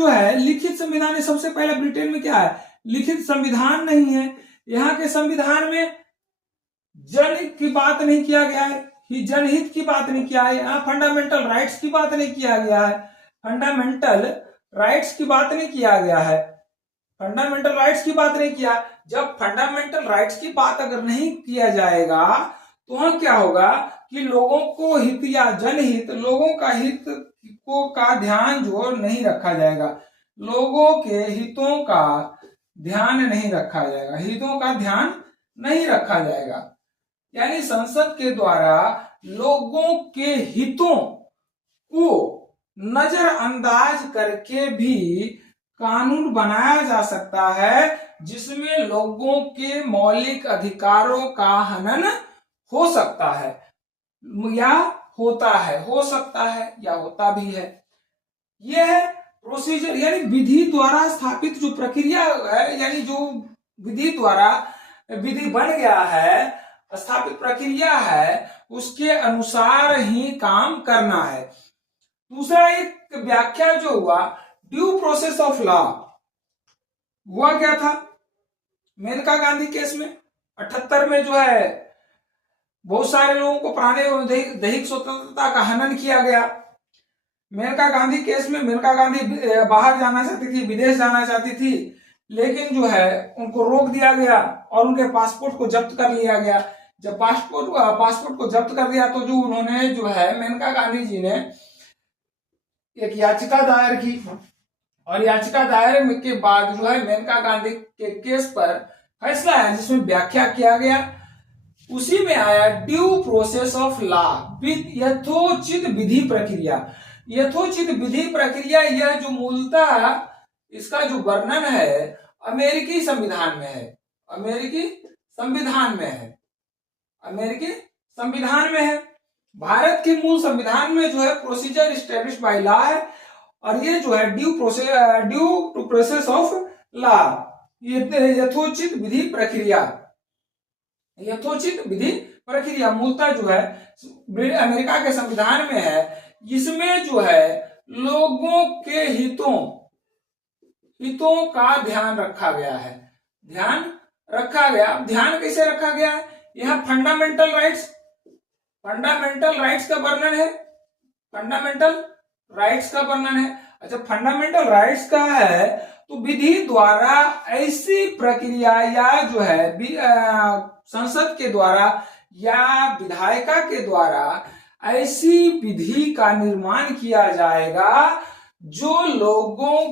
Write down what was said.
जो है लिखित संविधान है। सबसे पहले ब्रिटेन में क्या है, लिखित संविधान नहीं है। यहाँ के संविधान में जनहित की बात नहीं किया गया है, जनहित की बात नहीं किया है। यहाँ फंडामेंटल राइट्स की बात नहीं किया गया है, फंडामेंटल राइट्स की बात नहीं किया गया है, फंडामेंटल राइट्स की बात नहीं किया। जब फंडामेंटल राइट्स की बात अगर नहीं किया जाएगा तो क्या होगा कि लोगों को हित या जनहित, लोगों का हित को का ध्यान जो नहीं रखा जाएगा, लोगों के हितों का ध्यान नहीं रखा जाएगा, हितों का ध्यान नहीं रखा जाएगा। यानी संसद के द्वारा लोगों के हितों को नजरअंदाज करके भी कानून बनाया जा सकता है जिसमें लोगों के मौलिक अधिकारों का हनन हो सकता है या होता है, हो सकता है या होता भी है। यह प्रोसीजर यानी विधि द्वारा स्थापित जो प्रक्रिया है, यानी जो विधि द्वारा विधि बन गया है, स्थापित प्रक्रिया है, उसके अनुसार ही काम करना है। दूसरा एक व्याख्या जो हुआ ड्यू प्रोसेस ऑफ लॉ, हुआ क्या था मेनका गांधी केस में 78 में जो है बहुत सारे लोगों को प्राणी दैहिक स्वतंत्रता का हनन किया गया। मेनका गांधी केस में मेनका गांधी बाहर जाना चाहती थी, विदेश जाना चाहती थी, लेकिन जो है उनको रोक दिया गया और उनके पासपोर्ट को जब्त कर लिया गया। जब पासपोर्ट को जब्त कर दिया तो जो उन्होंने जो है मेनका गांधी जी ने एक याचिका दायर की और याचिका दायर के बाद जो है मेनका गांधी के केस पर फैसला है जिसमें व्याख्या किया गया। उसी में आया ड्यू प्रोसेस ऑफ लॉ, यथोचित विधि प्रक्रिया। यथोचित विधि प्रक्रिया यह जो मूलतः इसका जो वर्णन है अमेरिकी संविधान में है, अमेरिकी संविधान में है, अमेरिकी संविधान में है। भारत के मूल संविधान में जो है प्रोसीजर एस्टेब्लिश बाय लॉ है और ये जो है due to process of law, यथोचित विधि प्रक्रिया, यथोचित विधि प्रक्रिया मूलतः जो है अमेरिका के संविधान में है। इसमें जो है लोगों के हितों का ध्यान रखा गया है, ध्यान रखा गया। ध्यान कैसे रखा गया है, यहाँ फंडामेंटल राइट्स का वर्णन है, फंडामेंटल राइट्स का वर्णन है। अच्छा, फंडामेंटल राइट्स का है तो विधि द्वारा ऐसी प्रक्रिया या जो है संसद के द्वारा या विधायिका के द्वारा ऐसी विधि का निर्माण किया जाएगा जो लोगों